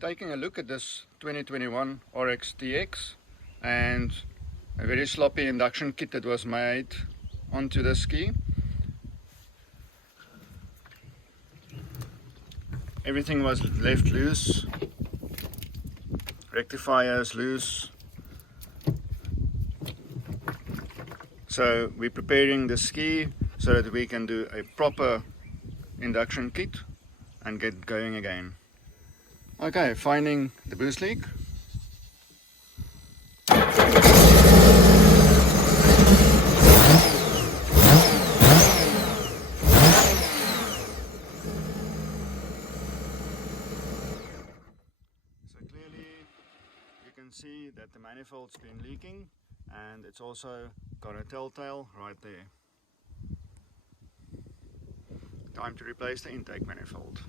taking a look at this 2021 RXTX and a very sloppy induction kit that was made onto the ski. Everything was left loose, rectifiers loose. So we're preparing the ski so that we can do a proper induction kit and get going again. Okay, finding the boost leak. So clearly you can see that the manifold's been leaking, and it's also got a telltale right there. Time to replace the intake manifold.